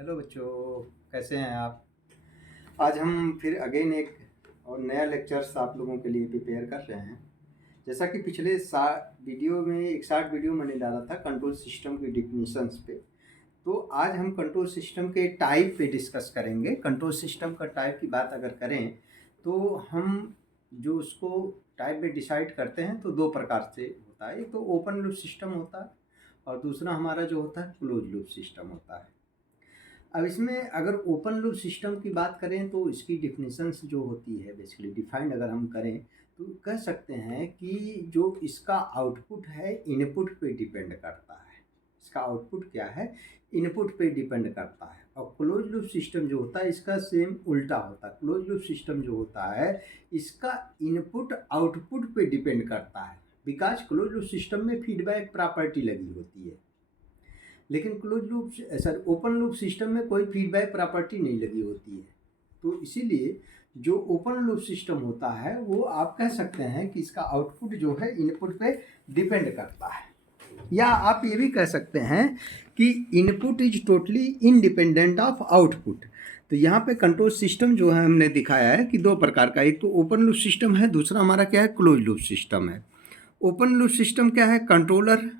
Hello बच्चों, कैसे हैं आप। आज हम फिर अगेन एक और नया लेक्चर्स आप लोगों के लिए प्रिपेयर कर रहे हैं। जैसा कि पिछले वीडियो में एक शार्ट वीडियो मैंने डाला था कंट्रोल सिस्टम की डिफिनीशंस पे, तो आज हम कंट्रोल सिस्टम के टाइप पे डिस्कस करेंगे। कंट्रोल सिस्टम का टाइप की बात अगर करें तो हम जो उसको टाइप में डिसाइड करते हैं तो दो प्रकार से होता है। एक तो ओपन लूप सिस्टम होता है और दूसरा हमारा जो होता है क्लोज लूप सिस्टम होता है। अब इसमें अगर ओपन लूप सिस्टम की बात करें तो इसकी डिफिनीशंस जो होती है, बेसिकली डिफाइंड अगर हम करें तो कह सकते हैं कि जो इसका आउटपुट है इनपुट पे डिपेंड करता है। इसका आउटपुट क्या है, इनपुट पे डिपेंड करता है। और क्लोज लूप सिस्टम जो होता है इसका सेम उल्टा होता है। क्लोज लूप सिस्टम जो होता है इसका इनपुट आउटपुट पे डिपेंड करता है, बिकॉज क्लोज लूप सिस्टम में फीडबैक प्रॉपर्टी लगी होती है। लेकिन ओपन लूप सिस्टम में कोई फीडबैक प्रॉपर्टी नहीं लगी होती है। तो इसीलिए जो ओपन लूप सिस्टम होता है वो आप कह सकते हैं कि इसका आउटपुट जो है इनपुट पे डिपेंड करता है, या आप ये भी कह सकते हैं कि input is totally independent of output. तो यहाँ पे कंट्रोल सिस्टम जो है हमने दिखाया है कि दो प्रकार का, एक तो ओपन लूप सिस्टम है, दूसरा हमारा क्या है क्लोज लूप सिस्टम है। ओपन लूप सिस्टम क्या है, कंट्रोलर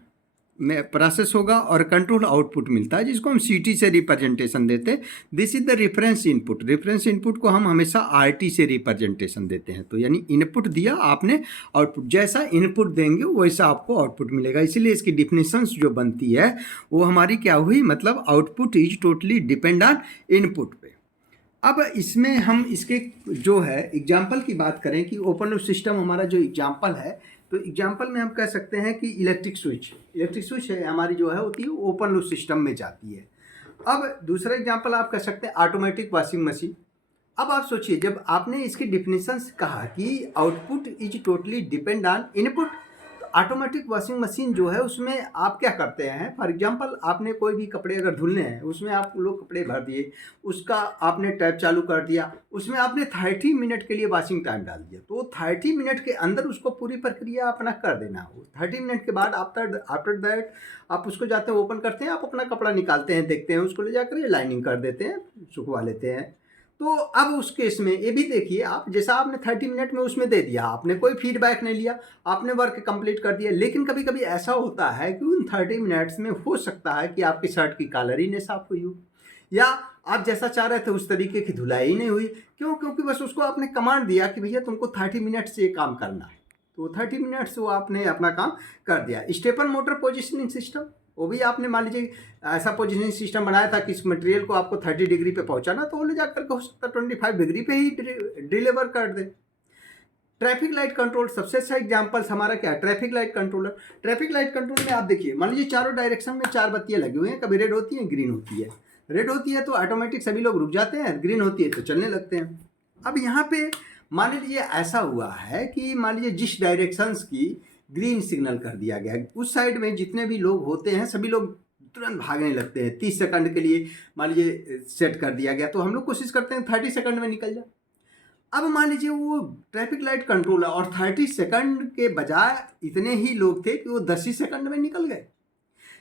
में प्रोसेस होगा और कंट्रोल आउटपुट मिलता है जिसको हम सीटी से रिप्रेजेंटेशन देते हैं। This is the reference input. Reference input को हम हमेशा आरटी से रिप्रेजेंटेशन देते हैं। तो यानी इनपुट दिया आपने, आउटपुट जैसा इनपुट देंगे वैसा आपको आउटपुट मिलेगा। इसीलिए इसकी डिफिनीशंस जो बनती है वो हमारी क्या हुई, मतलब output is totally depend on input पे। अब इसमें हम इसके जो है एग्जाम्पल की बात करें कि ओपन लूप सिस्टम हमारा जो एग्जाम्पल है, तो एग्जाम्पल में हम कह सकते हैं कि इलेक्ट्रिक स्विच है हमारी जो है होती है ओपन लूप सिस्टम में जाती है। अब दूसरा एग्जाम्पल आप कह सकते हैं ऑटोमेटिक वॉशिंग मशीन। अब आप सोचिए, जब आपने इसकी डिफिनीशंस कहा कि output is totally depend on input, तो ऑटोमेटिक वॉशिंग मशीन जो है उसमें आप क्या करते हैं, फॉर एग्जांपल आपने कोई भी कपड़े अगर धुलने हैं, उसमें आप लोग कपड़े भर दिए, उसका आपने टैप चालू कर दिया, उसमें आपने 30 मिनट के लिए वॉशिंग टाइम डाल दिया, तो 30 मिनट के अंदर उसको पूरी प्रक्रिया अपना कर देना हो। 30 मिनट के बाद आफ्टर दैट आप उसको जाते हैं, ओपन करते हैं, आप अपना कपड़ा निकालते हैं, देखते हैं, उसको ले जाकर लाइनिंग कर देते हैं, सुखवा लेते हैं। तो अब उस केस में ये भी देखिए आप, जैसा आपने 30 मिनट में उसमें दे दिया, आपने कोई फीडबैक नहीं लिया, आपने वर्क कंप्लीट कर दिया। लेकिन कभी कभी ऐसा होता है कि उन 30 मिनट्स में हो सकता है कि आपकी शर्ट की कॉलर ही नहीं साफ हुई हो, या आप जैसा चाह रहे थे उस तरीके की धुलाई ही नहीं हुई। क्यों? क्योंकि बस उसको आपने कमांड दिया कि भैया तुमको 30 मिनट से ये काम करना है, तो 30 मिनट्स वो आपने अपना काम कर दिया। स्टेपर मोटर पोजिशनिंग सिस्टम, वो भी आपने मान लीजिए ऐसा पोजिशनिंग सिस्टम बनाया था कि इस मटेरियल को आपको 30 डिग्री पे पहुंचाना, तो वो ले जाकर हो सकता है 25 डिग्री पे ही डिलीवर कर दे। ट्रैफिक लाइट कंट्रोल सबसे अच्छा एग्जांपल्स हमारा क्या है, traffic light controller. Traffic light control में आप देखिए, मान लीजिए चारों डायरेक्शन में 4 बत्तियां लगी हुई हैं, कभी रेड होती है, ग्रीन होती है। रेड होती है तो ऑटोमेटिक सभी लोग रुक जाते हैं, ग्रीन होती है तो चलने लगते हैं। अब यहाँ पे मान लीजिए ऐसा हुआ है कि मान लीजिए जिस डायरेक्शंस की ग्रीन सिग्नल कर दिया गया है, उस साइड में जितने भी लोग होते हैं सभी लोग तुरंत भागने लगते हैं। 30 सेकंड के लिए मान लीजिए सेट कर दिया गया, तो हम लोग कोशिश करते हैं 30 सेकंड में निकल जाए। अब मान लीजिए वो ट्रैफिक लाइट कंट्रोलर और 30 सेकंड के बजाय इतने ही लोग थे कि वो 10 ही सेकंड में निकल गए।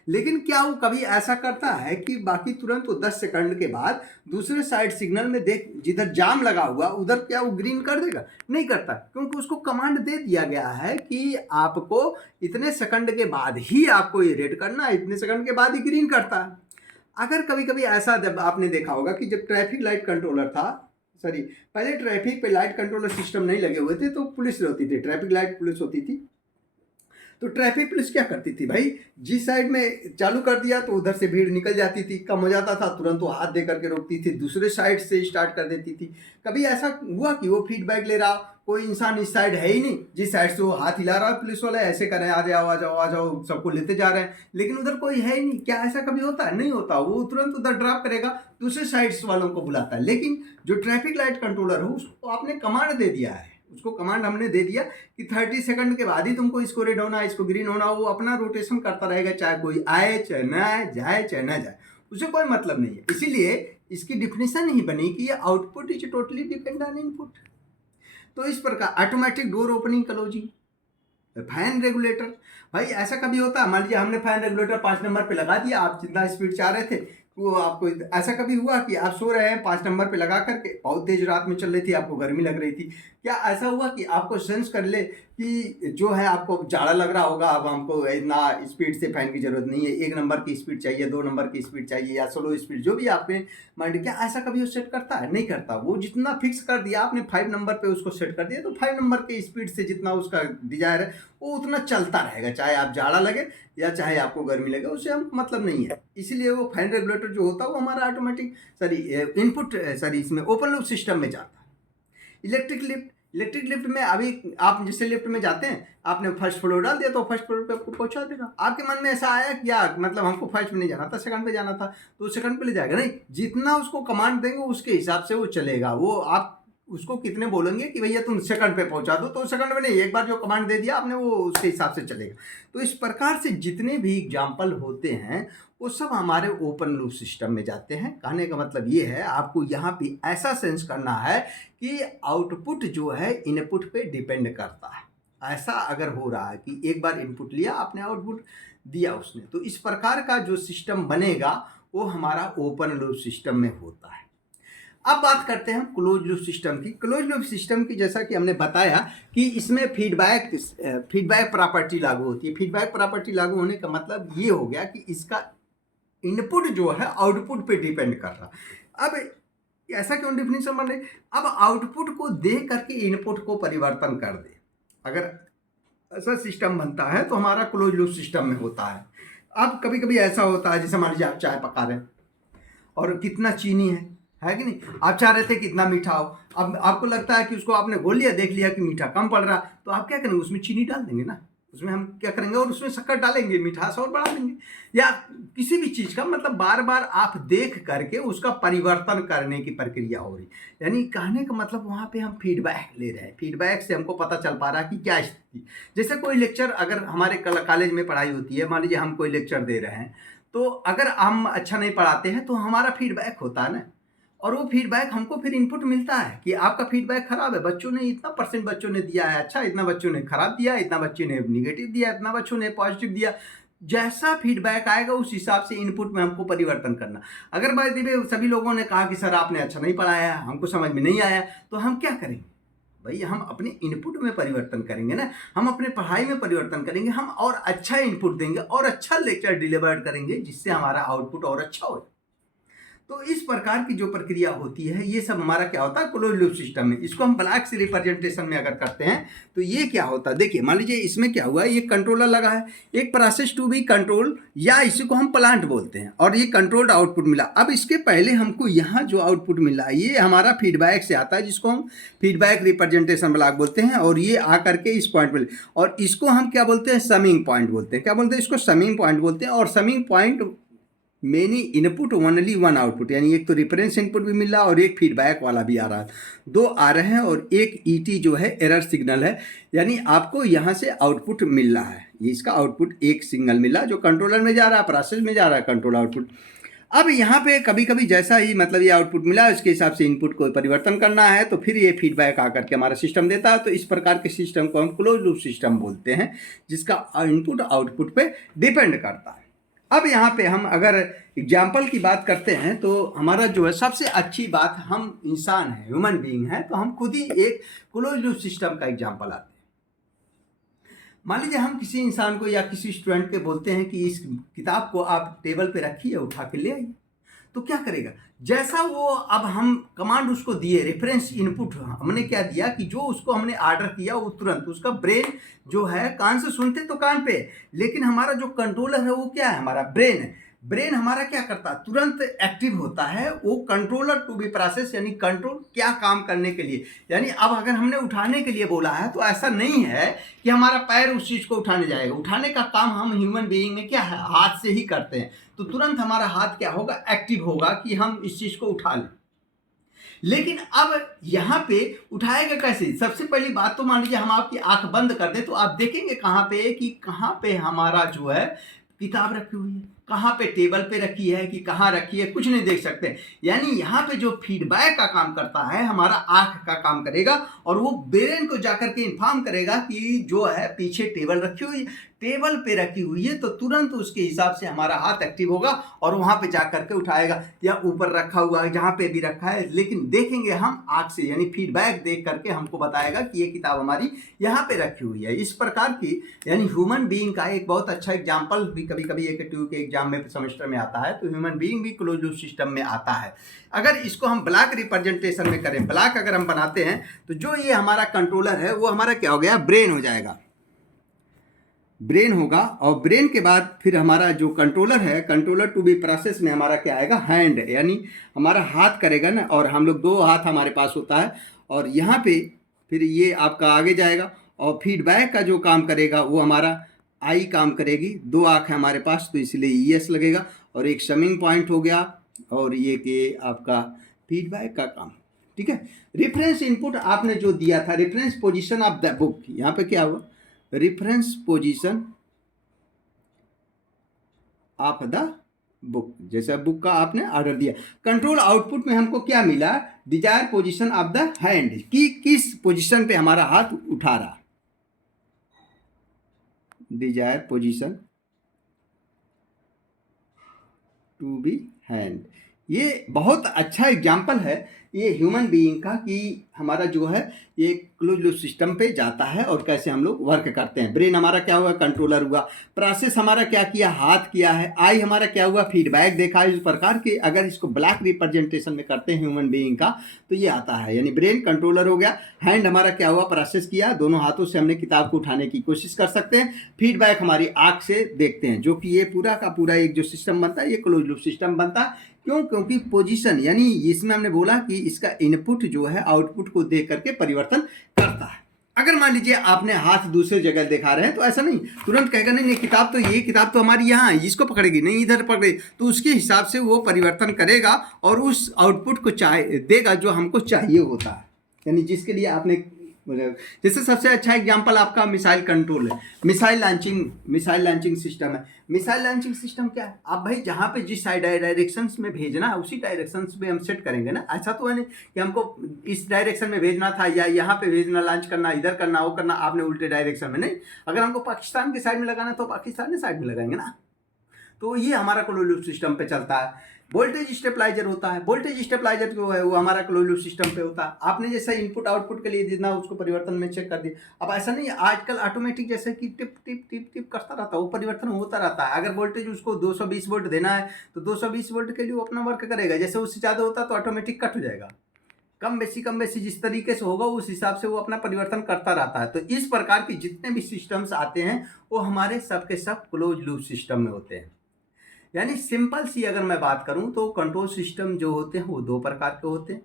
लेकिन क्या वो कभी ऐसा करता है कि बाकी तुरंत वो 10 सेकंड के बाद दूसरे साइड सिग्नल में देख जिधर जाम लगा हुआ उधर क्या वो ग्रीन कर देगा? नहीं करता, क्योंकि उसको कमांड दे दिया गया है कि आपको इतने सेकंड के बाद ही आपको ये रेड करना है, इतने सेकंड के बाद ही ग्रीन करता है। अगर कभी कभी ऐसा जब आपने देखा होगा कि जब ट्रैफिक लाइट कंट्रोलर था, सॉरी पहले ट्रैफिक पे लाइट कंट्रोलर सिस्टम नहीं लगे हुए थे, तो पुलिस होती थी, ट्रैफिक लाइट पुलिस होती थी। तो ट्रैफिक पुलिस क्या करती थी भाई, जिस साइड में चालू कर दिया तो उधर से भीड़ निकल जाती थी, कम हो जाता था तुरंत वो हाथ दे करके रोकती थी, दूसरे साइड से स्टार्ट कर देती थी। कभी ऐसा हुआ कि वो फीडबैक ले रहा, कोई इंसान इस साइड है ही नहीं, जिस साइड से वो हाथ हिला रहा है पुलिस वाले ऐसे कर रहे हैं, आ जाओ आ जाओ आ जाओ, सबको लेते जा रहे हैं, लेकिन उधर कोई है ही नहीं। क्या ऐसा कभी होता है? नहीं होता। वो तुरंत उधर ड्रॉप करेगा, दूसरे साइड्स वालों को बुलाता है। लेकिन जो ट्रैफिक लाइट कंट्रोलर हो उसको आपने कमांड दे दिया है, उसको कमांड हमने दे दिया कि 30 सेकंड के बाद ही तुमको इसको रेड होना, इसको ग्रीन होना। वो अपना रोटेशन करता रहेगा, चाहे कोई आए चाहे ना आए, जाए चाहे ना जाए, उसे कोई मतलब नहीं है। इसीलिए इसकी डिफिनीशन ही बनी कि ये output is totally depend on input. तो इस प्रकार automatic door opening closing, fan regulator. भाई ऐसा कभी होता है, मान लीजिए हमने फैन रेगुलेटर 5 नंबर पे लगा दिया, आप जितना स्पीड चाह रहे थे वो आपको ऐसा कभी हुआ कि आप सो रहे हैं 5 नंबर पे लगा करके, बहुत तेज रात में चल रही थी, आपको गर्मी लग रही थी, क्या ऐसा हुआ कि आपको सेंस कर ले कि जो है आपको जाड़ा लग रहा होगा, अब हमको इतना स्पीड से फैन की जरूरत नहीं है, 1 नंबर की स्पीड चाहिए, 2 नंबर की स्पीड चाहिए या स्लो स्पीड, जो भी आपने माइंड, क्या ऐसा कभी वो सेट करता है? नहीं करता। वो जितना फिक्स कर दिया आपने 5 नंबर पे उसको सेट कर दिया, तो 5 नंबर के स्पीड से जितना उसका डिजायर है वो उतना चलता रहेगा, चाहे आप जाड़ा लगे या चाहे आपको गर्मी लगे, उससे हमको मतलब नहीं है। इसीलिए वो फैन रेगुलेटर जो होता है वो हमारा ऑटोमेटिक इनपुट इसमें ओपन लूप सिस्टम में जाता है। इलेक्ट्रिक लिफ्ट में अभी आप जैसे लिफ्ट में जाते हैं, आपने फर्स्ट फ्लोर डाल दिया तो फर्स्ट फ्लोर पे आपको पहुंचा देगा। आपके मन में ऐसा आया कि यार मतलब हमको फर्स्ट पे नहीं जाना था, सेकंड पे जाना था, तो सेकंड पे ले जाएगा? नहीं, जितना उसको कमांड देंगे उसके हिसाब से वो चलेगा। वो आप उसको कितने बोलेंगे कि भैया तुम सेकंड पे पहुंचा दो, तो सेकंड में नहीं, एक बार जो कमांड दे दिया आपने वो उसके हिसाब से चलेगा। तो इस प्रकार से जितने भी एग्जाम्पल होते हैं वो सब हमारे ओपन लूप सिस्टम में जाते हैं। कहने का मतलब ये है, आपको यहाँ पे ऐसा सेंस करना है कि आउटपुट जो है इनपुट पे डिपेंड करता है। ऐसा अगर हो रहा है कि एक बार इनपुट लिया आपने, आउटपुट दिया उसने, तो इस प्रकार का जो सिस्टम बनेगा वो हमारा ओपन लूप सिस्टम में होता है। अब बात करते हैं क्लोज लूप सिस्टम की। क्लोज लूप सिस्टम की जैसा कि हमने बताया कि इसमें फीडबैक प्रॉपर्टी लागू होती है। फीडबैक प्रॉपर्टी लागू होने का मतलब ये हो गया कि इसका इनपुट जो है आउटपुट पे डिपेंड कर रहा। अब ऐसा क्यों डिफिनेशन बन रही? अब आउटपुट को देख करके इनपुट को परिवर्तन कर दे, अगर ऐसा सिस्टम बनता है तो हमारा क्लोज लूप सिस्टम में होता है। अब कभी कभी ऐसा होता है, जैसे मान लीजिए आप चाय पका रहे हैं और कितना चीनी है कि नहीं, आप चाह रहे थे कितना मीठा हो, अब आपको लगता है कि उसको आपने घोल लिया, देख लिया कि मीठा कम पड़ रहा, तो आप क्या करेंगे, उसमें चीनी डाल देंगे ना, उसमें हम क्या करेंगे और उसमें शक्कर डालेंगे, मिठास और बढ़ा देंगे। या किसी भी चीज़ का मतलब बार बार आप देख करके उसका परिवर्तन करने की प्रक्रिया हो रही। यानी कहने का मतलब वहाँ पे हम फीडबैक ले रहे हैं, फीडबैक से हमको पता चल पा रहा है कि क्या स्थिति। जैसे कोई लेक्चर अगर हमारे कॉलेज में पढ़ाई होती है, मान लीजिए हम कोई लेक्चर दे रहे हैं, तो अगर हम अच्छा नहीं पढ़ाते हैं तो हमारा फीडबैक होता है ना, और वो फीडबैक हमको फिर इनपुट मिलता है कि आपका फीडबैक खराब है, बच्चों ने इतना % बच्चों ने दिया है अच्छा, इतना बच्चों ने खराब दिया, इतना बच्चों ने निगेटिव दिया, इतना बच्चों ने पॉजिटिव दिया। जैसा फीडबैक आएगा उस हिसाब से इनपुट में हमको परिवर्तन करना। अगर भाई दिवे सभी लोगों ने कहा कि सर आपने अच्छा नहीं पढ़ाया, हमको समझ में नहीं आया, तो हम क्या करेंगे भाई, हम अपने इनपुट में परिवर्तन करेंगे ना, हम अपने पढ़ाई में परिवर्तन करेंगे, हम और अच्छा इनपुट देंगे और अच्छा लेक्चर डिलीवर करेंगे जिससे हमारा आउटपुट और अच्छा हो। तो इस प्रकार की जो प्रक्रिया होती है ये सब हमारा क्या होता है क्लोज लूप सिस्टम में। इसको हम ब्लॉक से रिप्रेजेंटेशन में अगर करते हैं तो ये क्या होता है, देखिए मान लीजिए इसमें क्या हुआ है, ये कंट्रोलर लगा है, एक प्रोसेस टू बी कंट्रोल या इसी को हम प्लांट बोलते हैं, और ये कंट्रोल्ड आउटपुट मिला। अब इसके पहले हमको यहाँ जो आउटपुट मिला ये हमारा फीडबैक से आता है, जिसको हम फीडबैक रिप्रेजेंटेशन ब्लॉक बोलते हैं, और ये आकर के इस पॉइंट पर, और इसको हम क्या बोलते हैं, समिंग पॉइंट बोलते हैं। क्या बोलते हैं इसको, समिंग पॉइंट बोलते हैं। और summing point many input only one output, यानी एक तो रेफरेंस इनपुट भी मिल रहा है और एक फीडबैक वाला भी आ रहा है, दो आ रहे हैं, और एक ईटी जो है एरर सिग्नल है, यानी आपको यहाँ से आउटपुट मिल रहा है। ये इसका आउटपुट एक सिग्नल मिला जो कंट्रोलर में जा रहा है, प्रोसेस में जा रहा है, कंट्रोल आउटपुट। अब यहाँ पे कभी कभी जैसा ही मतलब ये आउटपुट मिला उसके हिसाब से इनपुट को परिवर्तन करना है, तो फिर ये फीडबैक आकर के हमारा सिस्टम देता है। तो इस प्रकार के सिस्टम को हम क्लोज लूप सिस्टम बोलते हैं, जिसका इनपुट आउटपुट पे डिपेंड करता है। अब यहाँ पे हम अगर एग्जाम्पल की बात करते हैं तो हमारा जो है सबसे अच्छी बात, हम इंसान हैं, ह्यूमन बीइंग हैं, तो हम खुद ही एक क्लोज लूप सिस्टम का एग्जाम्पल आते हैं। मान लीजिए हम किसी इंसान को या किसी स्टूडेंट को बोलते हैं कि इस किताब को आप टेबल पे रखिए, उठा के ले आइए, तो क्या करेगा, जैसा वो अब हम कमांड उसको दिए, रेफरेंस इनपुट हमने क्या दिया कि जो उसको हमने ऑर्डर किया वो तुरंत उसका ब्रेन जो है, कान से सुनते तो कान पे, लेकिन हमारा जो कंट्रोलर है वो क्या है, हमारा ब्रेन है। ब्रेन हमारा क्या करता है, तुरंत एक्टिव होता है, वो कंट्रोलर टू बी प्रोसेस, यानी कंट्रोल क्या काम करने के लिए। यानी अब अगर हमने उठाने के लिए बोला है तो ऐसा नहीं है कि हमारा पैर उस चीज़ को उठाने जाएगा, उठाने का काम हम ह्यूमन बीइंग में क्या है, हाथ से ही करते हैं, तो तुरंत हमारा हाथ क्या होगा, एक्टिव होगा कि हम इस चीज़ को उठा लें। लेकिन अब यहाँ पे उठाएगा कैसे, सबसे पहली बात तो मान लीजिए हम आपकी आंख बंद कर दें तो आप देखेंगे कहाँ पे कि कहाँ पे हमारा जो है किताब रखी हुई है, कहाँ पे टेबल पे रखी है कि कहाँ रखी है, कुछ नहीं देख सकते। यानी यहाँ पे जो फीडबैक का काम करता है हमारा आंख का काम करेगा, और वो ब्रेन को जाकर के इन्फॉर्म करेगा कि जो है पीछे टेबल रखी हुई है। टेबल पे रखी हुई है तो तुरंत उसके हिसाब से हमारा हाथ एक्टिव होगा और वहाँ पे जा करके उठाएगा, या ऊपर रखा हुआ है जहाँ पे भी रखा है, लेकिन देखेंगे हम आँख से, यानी फीडबैक देख करके हमको बताएगा कि ये किताब हमारी यहाँ पे रखी हुई है। इस प्रकार की यानी ह्यूमन बीइंग का एक बहुत अच्छा एग्जाम्पल भी कभी कभी AKTU के एग्जाम में सेमेस्टर में आता है, तो ह्यूमन बीइंग भी क्लोज लूप सिस्टम में आता है। अगर इसको हम ब्लॉक रिप्रेजेंटेशन में करें, ब्लॉक अगर हम बनाते हैं तो जो ये हमारा कंट्रोलर है वो हमारा क्या हो गया, ब्रेन हो जाएगा, ब्रेन होगा। और ब्रेन के बाद फिर हमारा जो कंट्रोलर है, कंट्रोलर टू बी प्रोसेस में हमारा क्या आएगा, हैंड, यानी हमारा हाथ करेगा ना, और हम लोग 2 हाथ हमारे पास होता है, और यहाँ पे फिर ये आपका आगे जाएगा, और फीडबैक का जो काम करेगा वो हमारा आई काम करेगी। 2 आँख है हमारे पास तो इसलिए ES लगेगा, और एक समिंग पॉइंट हो गया, और ये कि आपका फीडबैक का काम। ठीक है, रेफरेंस इनपुट आपने जो दिया था, reference position of the book, यहाँ पे क्या हुआ, reference position of the book, जैसा बुक का आपने ऑर्डर दिया। कंट्रोल आउटपुट में हमको क्या मिला, desire position of the hand, कि किस पोजीशन पे हमारा हाथ उठा रहा, desire position to be hand. ये बहुत अच्छा एग्जाम्पल है ये ह्यूमन बीइंग का, कि हमारा जो है ये क्लोज लूप सिस्टम पे जाता है और कैसे हम लोग वर्क करते हैं। ब्रेन हमारा क्या हुआ, कंट्रोलर हुआ, प्रोसेस हमारा क्या किया, हाथ किया है, आई हमारा क्या हुआ, फीडबैक देखा। इस प्रकार के अगर इसको ब्लॉक रिप्रेजेंटेशन में करते हैं ह्यूमन बीइंग का तो ये आता है, यानी ब्रेन कंट्रोलर हो गया, हैंड हमारा क्या हुआ, प्रोसेस किया, दोनों हाथों से हमने किताब को उठाने की कोशिश कर सकते हैं, फीडबैक हमारी आँख से देखते हैं, जो कि ये पूरा का पूरा एक जो सिस्टम बनता है ये क्लोज लूप सिस्टम बनता है। क्यों, क्योंकि पोजीशन, यानी इसमें हमने बोला कि इसका इनपुट जो है आउटपुट को देख करके परिवर्तन करता है। अगर मान लीजिए आपने हाथ दूसरे जगह दिखा रहे हैं तो ऐसा नहीं तुरंत कहेगा नहीं नहीं किताब तो ये किताब तो हमारी यहाँ है, इसको पकड़ेगी नहीं, इधर पकड़े, तो उसके हिसाब से वो परिवर्तन करेगा और उस आउटपुट को देगा जो हमको चाहिए होता है, यानी जिसके लिए आपने, जैसे सबसे अच्छा एग्जांपल आपका मिसाइल कंट्रोल है, मिसाइल लॉन्चिंग सिस्टम है। मिसाइल लॉन्चिंग सिस्टम क्या है, आप भाई जहाँ पे जिस डायरेक्शंस में भेजना है उसी डायरेक्शंस में हम सेट करेंगे ना, ऐसा तो है नहीं कि हमको इस डायरेक्शन में भेजना था या यहाँ पे भेजना, लॉन्च करना, इधर करना, वो करना, आपने उल्टे डायरेक्शन में नहीं। अगर हमको पाकिस्तान की साइड में लगाना तो पाकिस्तान की साइड में लगाएंगे ना। तो ये हमारा क्लोज लूप सिस्टम पे चलता है। वोल्टेज स्टेबलाइजर होता है, वोल्टेज स्टेबलाइजर जो है वो हमारा क्लोज लूप सिस्टम पे होता है। आपने जैसा इनपुट आउटपुट के लिए देना उसको परिवर्तन में चेक कर दिया। अब ऐसा नहीं, आजकल ऑटोमेटिक जैसे कि टिप टिप टिप टिप करता रहता है, वो परिवर्तन होता रहता है। अगर वोल्टेज उसको 220 वोल्ट देना है तो 220 वोल्ट के लिए वो अपना वर्क करेगा, जैसे उससे ज़्यादा होता है तो ऑटोमेटिक कट हो जाएगा। कम बेसी जिस तरीके से होगा उस हिसाब से वो अपना परिवर्तन करता रहता है। तो इस प्रकार के जितने भी सिस्टम्स आते हैं वो हमारे सब के सब क्लोज लूप सिस्टम में होते हैं। यानी सिंपल सी अगर मैं बात करूं तो कंट्रोल सिस्टम जो होते हैं वो 2 प्रकार के होते हैं,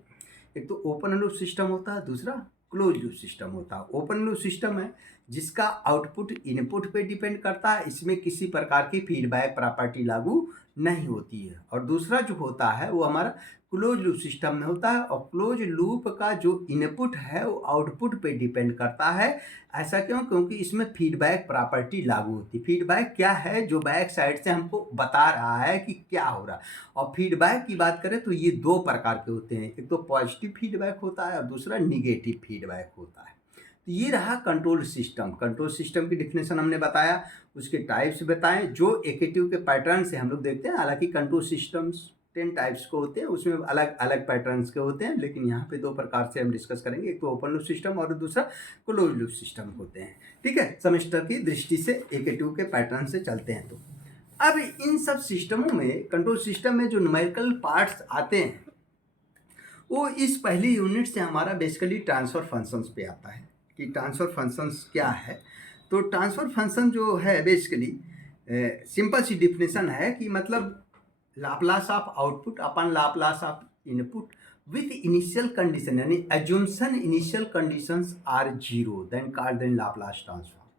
एक तो ओपन लूप सिस्टम होता है, दूसरा क्लोज लूप सिस्टम होता है। ओपन लूप सिस्टम है जिसका आउटपुट इनपुट पे डिपेंड करता है, इसमें किसी प्रकार की फीडबैक प्रॉपर्टी लागू नहीं होती है। और दूसरा जो होता है वो हमारा क्लोज लूप सिस्टम में होता है, और क्लोज लूप का जो इनपुट है वो आउटपुट पे डिपेंड करता है। ऐसा क्यों, क्योंकि इसमें फीडबैक प्रॉपर्टी लागू होती है। फीडबैक क्या है, जो बैक साइड से हमको बता रहा है कि क्या हो रहा है। और फीडबैक की बात करें तो ये 2 प्रकार के होते हैं, एक तो पॉजिटिव फीडबैक होता है और दूसरा निगेटिव फीडबैक होता है। तो ये रहा कंट्रोल सिस्टम। कंट्रोल सिस्टम की डिफिनेशन हमने बताया, उसके टाइप्स बताएं जो AKTU के पैटर्न से हम लोग देखते हैं। हालांकि कंट्रोल सिस्टम्स 10 टाइप्स के होते हैं, उसमें अलग अलग पैटर्न्स के होते हैं, लेकिन यहाँ पे 2 प्रकार से हम डिस्कस करेंगे, एक तो ओपन लूप सिस्टम और दूसरा क्लोज लूप सिस्टम होते हैं। ठीक है, सेमेस्टर की दृष्टि से AKTU के पैटर्न से चलते हैं। तो अब इन सब सिस्टमों में, कंट्रोल सिस्टम में जो न्यूमेरिकल पार्ट्स आते हैं वो इस पहली यूनिट से हमारा बेसिकली ट्रांसफर फंक्शंस पे आता है कि ट्रांसफर फंक्शंस क्या है। तो ट्रांसफर फंक्शन जो है बेसिकली सिंपल सी डिफिनेशन है कि मतलब Laplace of output upon Laplace of input with initial condition, यानी assumption initial conditions are 0 then called Laplace transform,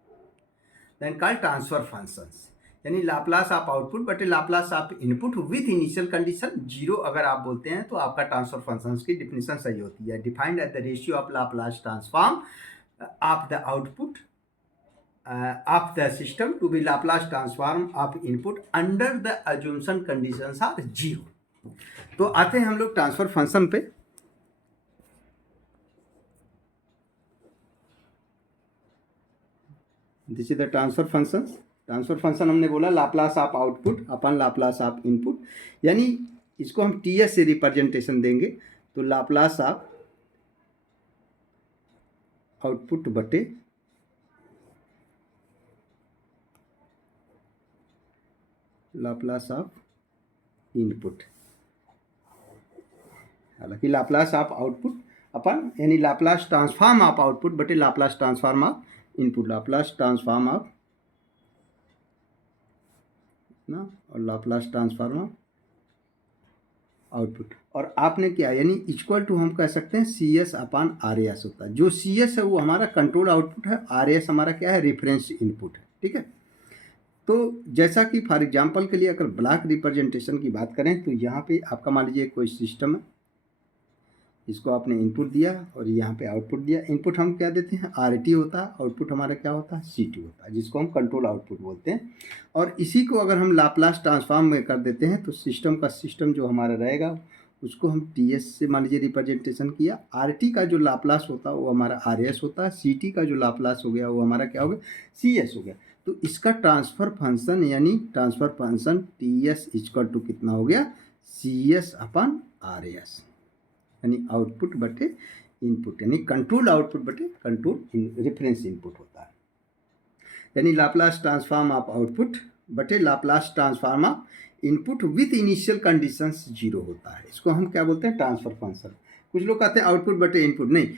then called transfer functions. यानी लाप्लास ऑफ आउटपुट बटे Laplace of input with initial condition 0 अगर आप बोलते हैं तो आपका transfer functions की डिफिनेशन सही होती है। Defined at the ratio of Laplace transform of the output of the system to be Laplace transform of input under the assumption conditions are 0। तो आते हैं हम लोग ट्रांसफर फंक्शन पे। This is the transfer function. Transfer function हमने बोला Laplace of output upon Laplace of input, यानी इसको हम टीएस से रिप्रेजेंटेशन देंगे तो लाप्लास ऑफ आउटपुट बटे लाप्लास ऑफ इनपुट। हालांकि लाप्लास ऑफ आउटपुट अपन यानी लाप्लास ट्रांसफॉर्म ऑफ आउटपुट बटे Laplace transform of input, Laplace transform of ना और लाप्लास ट्रांसफॉर्म ऑफ आउटपुट। और आपने क्या यानी इक्वल टू हम कह सकते हैं C S upon R S होता है। जो सी एस है वो हमारा कंट्रोल आउटपुट है, आर एस हमारा क्या है रेफरेंस इनपुट है। ठीक है, तो जैसा कि फॉर एग्जांपल के लिए अगर ब्लॉक रिप्रेजेंटेशन की बात करें तो यहाँ पे आपका मान लीजिए कोई सिस्टम है, इसको आपने इनपुट दिया और यहाँ पे आउटपुट दिया। इनपुट हम क्या देते हैं आर टी होता है, आउटपुट हमारा क्या होता है सी टी होता है, जिसको हम कंट्रोल आउटपुट बोलते हैं। और इसी को अगर हम लाप्लास ट्रांसफॉर्म में कर देते हैं तो सिस्टम जो हमारा रहेगा उसको हम टी एस से मान लीजिए रिप्रेजेंटेशन किया। आर टी का जो लाप्लास होता है वो हमारा आर एस होता है, सी टी का जो लाप्लास हो गया वो हमारा क्या हो गया सी एस हो गया। तो इसका ट्रांसफ़र फंक्शन यानी transfer function T S equal to कितना हो गया C S upon R S, यानी आउटपुट बटे इनपुट, यानी कंट्रोल आउटपुट बटे कंट्रोल रेफरेंस इनपुट होता है। यानी लाप्लास ट्रांसफॉर्म ऑफ आउटपुट बटे Laplace transform of input with initial conditions zero होता है। इसको हम क्या बोलते हैं ट्रांसफर फंक्शन। कुछ लोग कहते हैं आउटपुट बटे इनपुट, नहीं,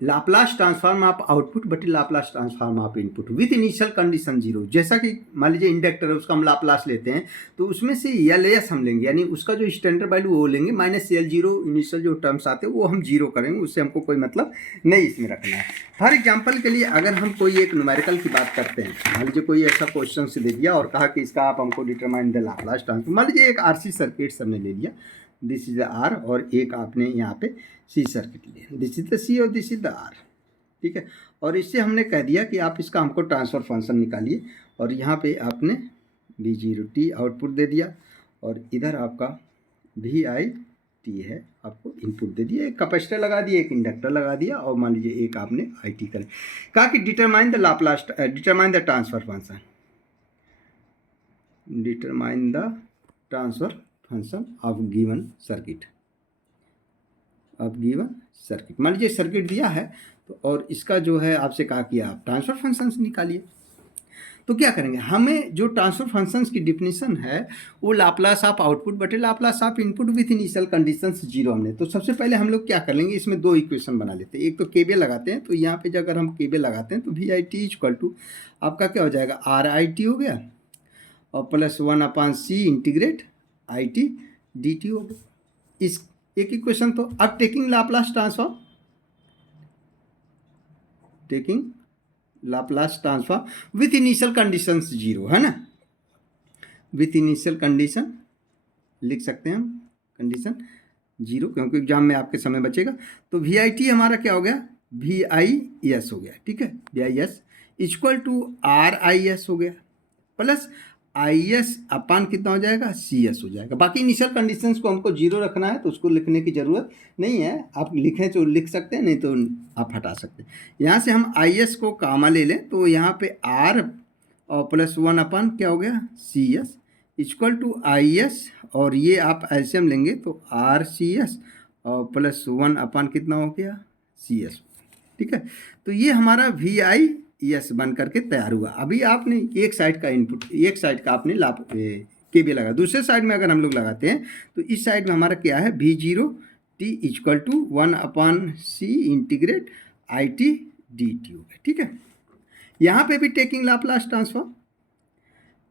लाप्लास ट्रांसफॉर्म ऑफ आउटपुट बटे Laplace transform of input with initial condition zero. जैसा कि मान लीजिए इंडक्टर है उसका हम लाप्लास लेते हैं तो उसमें से एल एस हम लेंगे, यानी उसका जो स्टैंडर्ड वैल्यू वो लेंगे माइनस एल जीरो, इनिशियल जो टर्म्स आते हैं वो हम जीरो करेंगे, उससे हमको कोई मतलब नहीं इसमें रखना है। फॉर एग्जाम्पल के लिए अगर हम कोई एक न्यूमेरिकल की बात करते हैं, मान लीजिए कोई ऐसा क्वेश्चन से दे दिया और कहा कि इसका आप हमको डिटरमाइन द लाप्लास ट्रांसफॉर्म, मान लीजिए एक आर सी सर्किट हमने ले लिया, दिस इज द आर और एक आपने यहाँ पे सी सर्किट लिया, दिस इज द सी और दिस इज द आर। ठीक है, और इससे हमने कह दिया कि आप इसका हमको ट्रांसफ़र फंक्शन निकालिए और यहाँ पे आपने वी जीरो टी आउटपुट दे दिया और इधर आपका वी आई टी है आपको इनपुट दे दिया, एक कैपेसिटर लगा दिया, एक इंडक्टर लगा दिया और मान लीजिए एक आपने आई टी करें। कहा कि determine the Laplace determine the transfer function, determine the transfer function of given circuit, of given circuit. मान लीजिए सर्किट दिया है तो और इसका जो है आपसे कहा कि आप ट्रांसफ़र फंक्शंस निकालिए। तो क्या करेंगे, हमें जो ट्रांसफ़र फंक्शंस की डिफिनीशन है वो लाप्लास ऑफ आउटपुट बटे Laplace of input with initial conditions zero हमने। तो सबसे पहले हम लोग क्या कर लेंगे, इसमें दो इक्वेशन बना लेते हैं। एक तो केबीएल लगाते हैं, तो यहाँ पे अगर हम केबीएल लगाते हैं तो V I T equal to आपका क्या हो जाएगा आर आई टी हो गया और plus 1/c integrate I T D T हो गया। इस एक इक्वेशन तो अब taking Laplace transform, taking Laplace transform with initial conditions zero है ना, विथ इनिशियल कंडीशन लिख सकते हैं हम कंडीशन जीरो, क्योंकि एग्जाम में आपके समय बचेगा। तो वी आई टी हमारा क्या हो गया वी आई एस हो गया। ठीक है, V I S equal to R I S हो गया प्लस आई एस अपान कितना हो जाएगा सी एस हो जाएगा। बाकी इनिशियल कंडीशंस को हमको जीरो रखना है तो उसको लिखने की ज़रूरत नहीं है, आप लिखें तो लिख सकते हैं, नहीं तो आप हटा सकते हैं। यहाँ से हम आई एस को कामा ले लें तो यहाँ पे आर और प्लस 1 क्या हो गया C S equal to I S, और ये आप एलसीएम लेंगे तो आर सी एस और प्लस 1 कितना हो गया सी एस। ठीक है, तो ये हमारा वी आई यस बन करके तैयार हुआ। अभी आपने एक साइड का इनपुट, एक साइड का आपने केबी लगा, दूसरे साइड में अगर हम लोग लगाते हैं तो इस साइड में हमारा क्या है V zero T equal to 1/c integrate I T D T हो गया। ठीक है, यहाँ पे भी taking Laplace transform,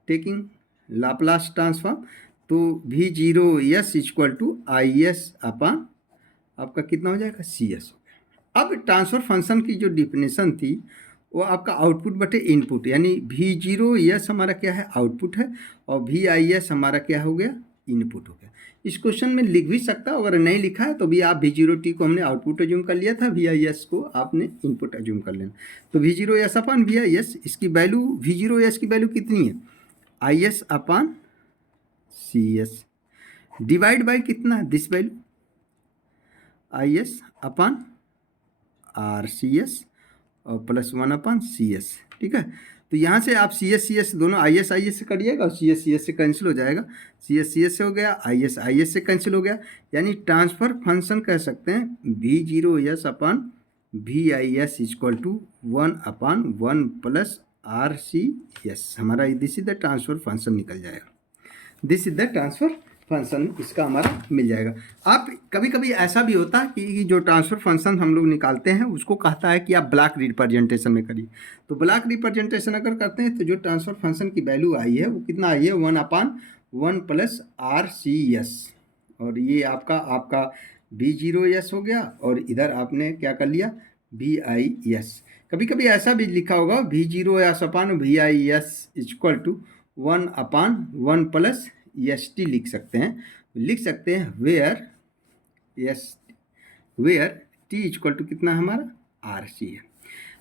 taking Laplace transform तो V zero S equal to I S upon आपका कितना हो जाएगा सी एस हो गया। अब ट्रांसफर फंक्शन की जो डिफिनेशन थी वो आपका आउटपुट बटे इनपुट, यानी वी जीरो एस हमारा क्या है आउटपुट है और वी आई एस हमारा क्या हो गया इनपुट हो गया। इस क्वेश्चन में लिख भी सकता, अगर नहीं लिखा है तो भी आप वी जीरो टी को हमने आउटपुट एज्यूम कर लिया था, वी आई एस को आपने इनपुट एज्यूम कर लेना। तो V zero S upon V I S, इसकी वैल्यू वी जीरो एस की वैल्यू कितनी है I S upon C S divide by कितना है this value I S upon R C S और प्लस 1/c एस। ठीक है, तो यहाँ से आप सी एस दोनों आई एस से करिएगा और सी एस से कैंसिल हो जाएगा, सी एस से हो गया, आई एस से कैंसिल हो गया। यानी ट्रांसफ़र फंक्शन कह सकते हैं V0S upon VIS equal to 1/1 plus RCS। हमारा this is the transfer function निकल जाएगा, this is the transfer function इसका हमारा मिल जाएगा। आप कभी कभी ऐसा भी होता है कि जो ट्रांसफ़र फंक्शन हम लोग निकालते हैं उसको कहता है कि आप ब्लॉक रिप्रेजेंटेशन में करिए। तो ब्लॉक रिप्रेजेंटेशन अगर करते हैं तो जो ट्रांसफ़र फंक्शन की वैल्यू आई है वो कितना आई है, 1/1 प्लस RCS। और ये आपका V0S हो गया और इधर आपने क्या कर लिया, VIS। कभी कभी ऐसा भी लिखा होगा V0S/VIS equal to 1/1 plus ST लिख सकते हैं वेयर T इक्वल टू कितना हमारा RC है।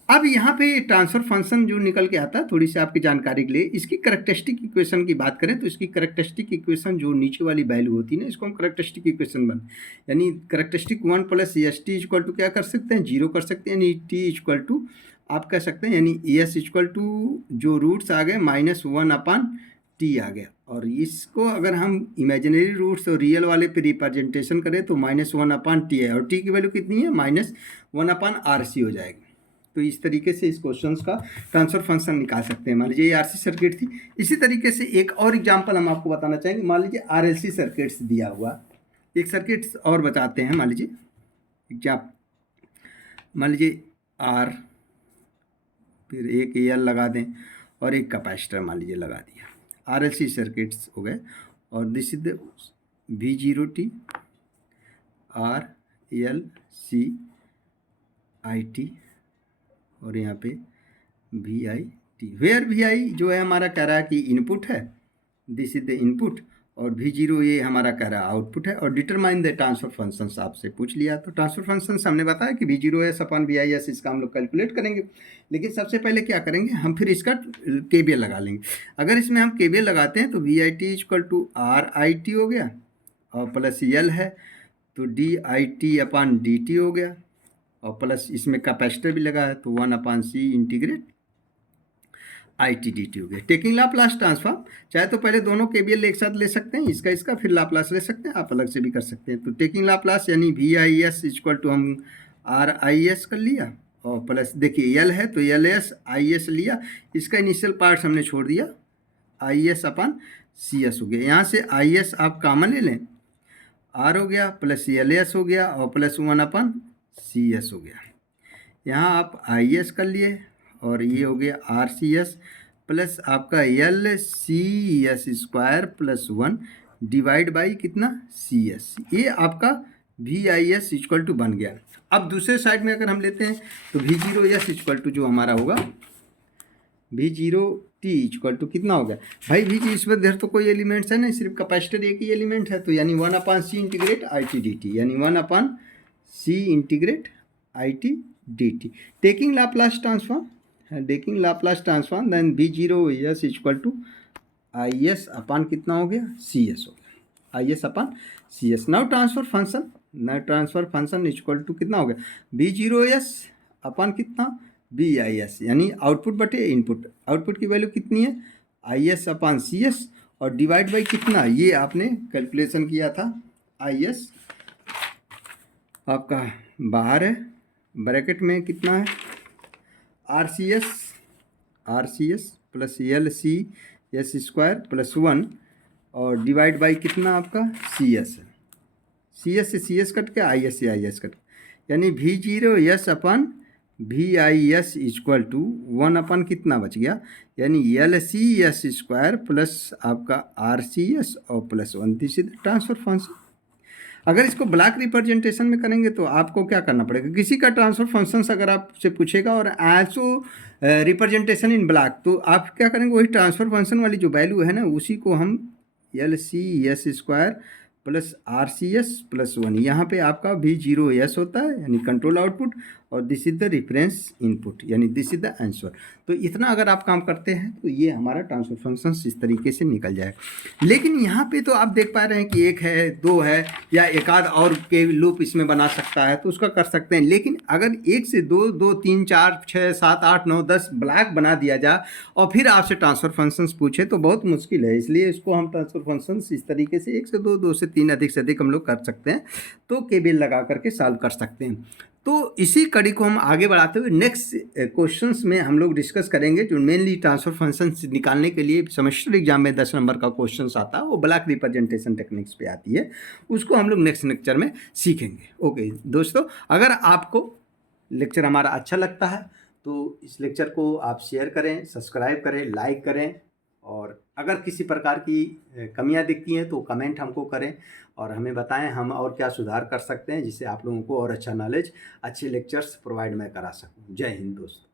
अब यहाँ पे ट्रांसफ़र फंक्शन जो निकल के आता है, थोड़ी सी आपकी जानकारी के लिए, इसकी करैक्टरिस्टिक इक्वेशन की बात करें तो इसकी करैक्टरिस्टिक इक्वेशन जो नीचे वाली वैल्यू होती है ना, इसको हम करैक्टरिस्टिक इक्वेशन यानी characteristic 1 plus ST equal to क्या कर सकते हैं, 0 कर सकते हैं। यानी T इक्वल टू आप कह सकते हैं यानी ES इक्वल टू जो रूट्स आ गए -1/T आ गया। और इसको अगर हम इमेजिनरी रूट्स और रियल वाले पे रिप्रेजेंटेशन करें तो -1/T है और T की वैल्यू कितनी है, -1/RC हो जाएगी। तो इस तरीके से इस क्वेश्चन का ट्रांसफ़र फंक्शन निकाल सकते हैं। मान लीजिए ये RC सर्किट थी। इसी तरीके से एक और एग्जांपल हम आपको बताना चाहेंगे। मान लीजिए RLC सर्किट्स दिया हुआ, एक सर्किट और बताते हैं। मान लीजिए मान लीजिए R, फिर एक L लगा दें और एक कैपेसिटर मान लीजिए लगा दिया। RLC सर्किट्स हो गए और this is the V0T RLCIT और यहाँ पे VIT। वेयर VI जो है हमारा कह रहा है कि इनपुट है, दिस इज द इनपुट, और V0 ये हमारा कह रहा है आउटपुट है। और डिटरमाइन द ट्रांसफ़र फंक्शंस आपसे पूछ लिया, तो ट्रांसफ़र फंक्शंस हमने बताया कि V0S/VIS इसका हम लोग कैलकुलेट करेंगे। लेकिन सबसे पहले क्या करेंगे, हम फिर इसका KVL लगा लेंगे। अगर इसमें हम KVL लगाते हैं तो VIT इक्वल टू RIT हो गया और प्लस L है तो DIT/dt हो गया और प्लस इसमें कैपेसिटर भी लगा है तो 1/C इंटीग्रेट ITDT हो गया। टेकिंग लाप्लास ट्रांसफॉर्म, चाहे तो पहले दोनों KVL एक साथ ले सकते हैं, इसका फिर लाप्लास ले सकते हैं, आप अलग से भी कर सकते हैं। तो टेकिंग लाप्लास यानी VIS इक्वल टू हम RIS कर लिया और प्लस देखिए L है तो LS IS लिया, इसका इनिशियल पार्ट हमने छोड़ दिया, IS/CS हो गया। यहाँ से IS आप कॉमन ले लें, R हो गया प्लस LS हो गया और प्लस 1/CS हो गया। यहाँ आप IS कर लिए और ये हो गया RCS प्लस आपका LCS square plus 1 divide by कितना CS। ये आपका VIS इक्वल टू बन गया। अब दूसरे साइड में अगर हम लेते हैं तो V0S इक्वल टू जो हमारा होगा V0T इक्वल टू कितना हो गया भाई, इसमें इधर तो कोई एलिमेंट्स है नहीं, सिर्फ कैपेसिटर एक ही एलिमेंट है, तो यानी 1/C इंटीग्रेट ITDT, यानी 1/C integrate ITDT। Taking Laplace transform then V0S equal to IS/ कितना हो गया, CS हो गया, IS/CS। Now transfer function equal to कितना हो गया, V0S/ कितना VIS, यानी आउटपुट बटे इनपुट। आउटपुट की वैल्यू कितनी है, IS/CS और डिवाइड बाई कितना, ये आपने कैलकुलेशन किया था, IS आपका बाहर है, ब्रैकेट में कितना है RCS plus LCS square plus 1 और डिवाइड बाई कितना आपका CS है, CS से CS कट के IS से IS कट, यानी V0S/VIS इक्वल टू 1/ कितना बच गया, यानी LCS स्क्वायर प्लस आपका RCS और plus 1। This is transfer function. अगर इसको ब्लॉक रिप्रेजेंटेशन में करेंगे तो आपको क्या करना पड़ेगा, किसी का ट्रांसफर फंक्शंस अगर आपसे पूछेगा और आल्सो रिप्रेजेंटेशन इन ब्लॉक, तो आप क्या करेंगे, वही ट्रांसफर फंक्शन वाली जो वैल्यू है ना उसी को हम LCS square plus RCS plus 1, यहाँ पे आपका V0S होता है यानी कंट्रोल आउटपुट, और this is the reference input, यानी दिस इज द आंसर। तो इतना अगर आप काम करते हैं तो ये हमारा ट्रांसफर फंक्शन इस तरीके से निकल जाएगा। लेकिन यहाँ पे तो आप देख पा रहे हैं कि 1 है, 2 है, या एक आध और के लूप इसमें बना सकता है तो उसका कर सकते हैं। लेकिन अगर 1 से 2, 2, 3, 4, 6, 7, 8, 9, 10 ब्लॉक बना दिया जाए और फिर आपसे ट्रांसफर फंक्शंस पूछे तो बहुत मुश्किल है। इसलिए इसको हम ट्रांसफर फंक्शंस इस तरीके से 1 से 2, 2 से 3, अधिक से अधिक हम लोग कर सकते हैं, तो केबीएल लगा करके सॉल्व कर सकते हैं। तो इसी कड़ी को हम आगे बढ़ाते हुए नेक्स्ट क्वेश्चंस में हम लोग डिस्कस करेंगे, जो मेनली ट्रांसफर फंक्शंस निकालने के लिए सेमेस्टर एग्जाम में 10 नंबर का क्वेश्चंस आता है, वो ब्लॉक रिप्रेजेंटेशन टेक्निक्स पे आती है, उसको हम लोग नेक्स्ट लेक्चर में सीखेंगे। ओके दोस्तों, अगर आपको लेक्चर हमारा अच्छा लगता है तो इस लेक्चर को आप शेयर करें, सब्सक्राइब करें, लाइक करें, और अगर किसी प्रकार की कमियां दिखती हैं तो कमेंट हमको करें और हमें बताएं हम और क्या सुधार कर सकते हैं, जिससे आप लोगों को और अच्छा नॉलेज, अच्छे लेक्चर्स प्रोवाइड मैं करा सकूं। जय हिंद दोस्तों।